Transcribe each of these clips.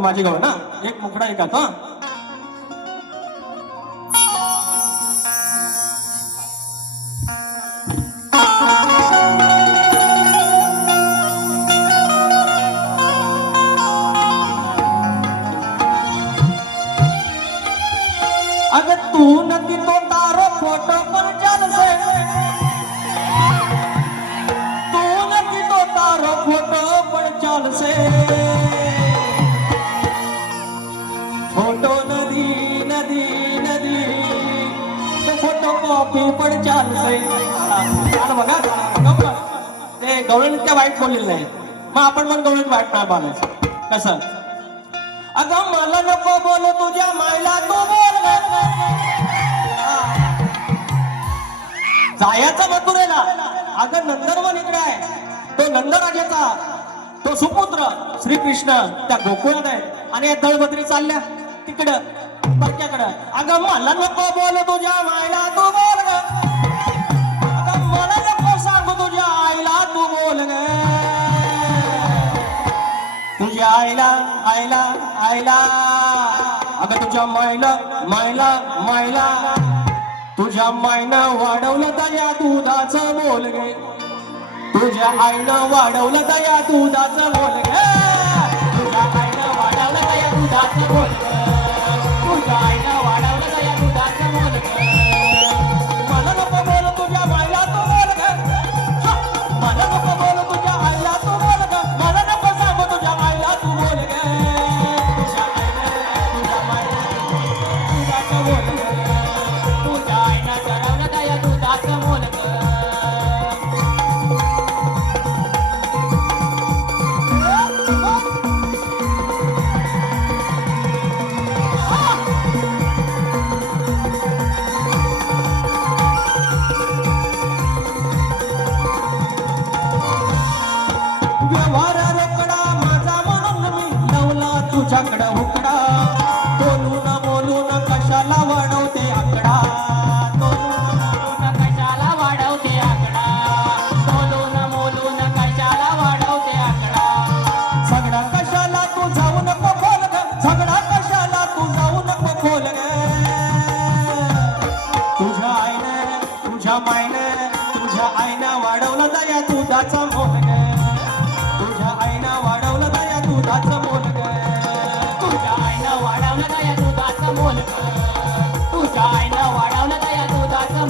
माझी गवळ ना एक मुकडा एक आता अगं तू नक्की तो तारो फोटो पण चालसे तू नक्की तो तारो फोटो पण चालसे फोटो पण चालसे बघा ते बघा. त्या वाईट बोललेलं आहे मग आपण पण गवळणीत वाईट नाही बोलायचं. कसं? अगं मला नको बोल तुझ्या मायला तू बोल जायाचा मथुरेला. अगं नंदनवन इकडे आहे. तो नंदराजाचा तो सुपुत्र श्रीकृष्ण त्या गोकुळात आहे. आणि या दळबद्री चालल्या. तिकडं. बक्याकडं अगं मला नको बोल तुझ्या मायला तू बोल ग. अगं मला नको तुझ्या आईला तू बोल ग. तुझ्या आईला आईला आईला. अगं तुझ्या मायला मायला मायला तुझ्या मायनं वाढवलं दुधाचं बोल गे. तुझ्या आईनं वाढवलं दया दुधाचं बोल गे. तुझ्या आईनं वाढवलं दुधाचं बोल गे. तुझ्याकडं हुकडा बोलून बोलून कशाला वाढवते आकडा? बोलून बोलून कशाला वाढवते आकडा? बोलून बोलून कशाला वाढवते आकडा? झगडा कशाला तू जाऊ नको बोल झगडा कशाला तू जाऊ नको बोल तुझ्या आईने तुझ्या दया दुधाचं मोल तुझ्या आईनं वाढवलं दया दुधाचं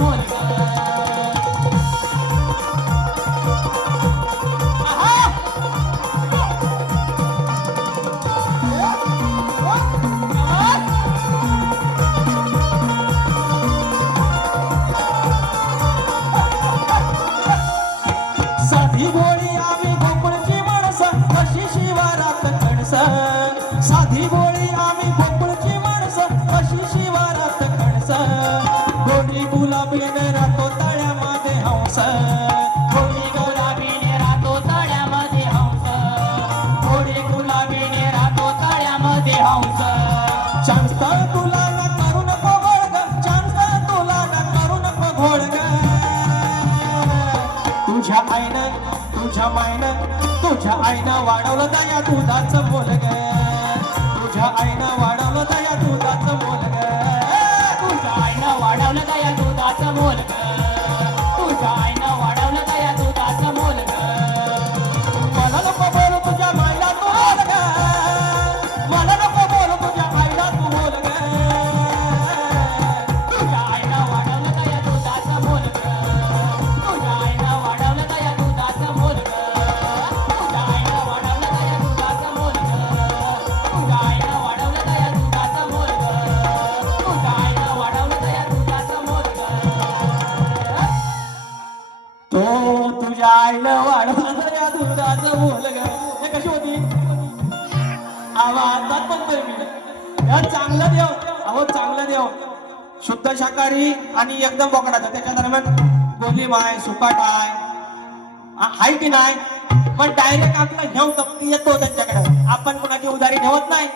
साधी बोळी तुझ्या आईनं तुझ्या तुझ्या आईनं वाढवलं दया दुधाचं बोल ग तुझ्या आईनं तुझ्या आईनं वाढवलं दया दुधाचं बोल ग. हे कशी होती? आवाजात म्हणतोय मी. या चांगलं देव. अहो चांगलं देव. शुद्ध शाकाहारी आणि एकदम बोकडाचं. त्याच्या दरम्यान गोली माय सुकाट आहे. हाय की नाही? पण डायरेक्ट आपला घेऊन तक्ती येतो त्यांच्याकडे. आपण कुणाची उधारी ठेवत नाही.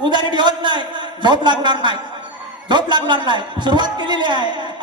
उधारी ठेवत नाही. झोप लागणार नाही. झोप लागणार नाही. सुरुवात केलेली आहे.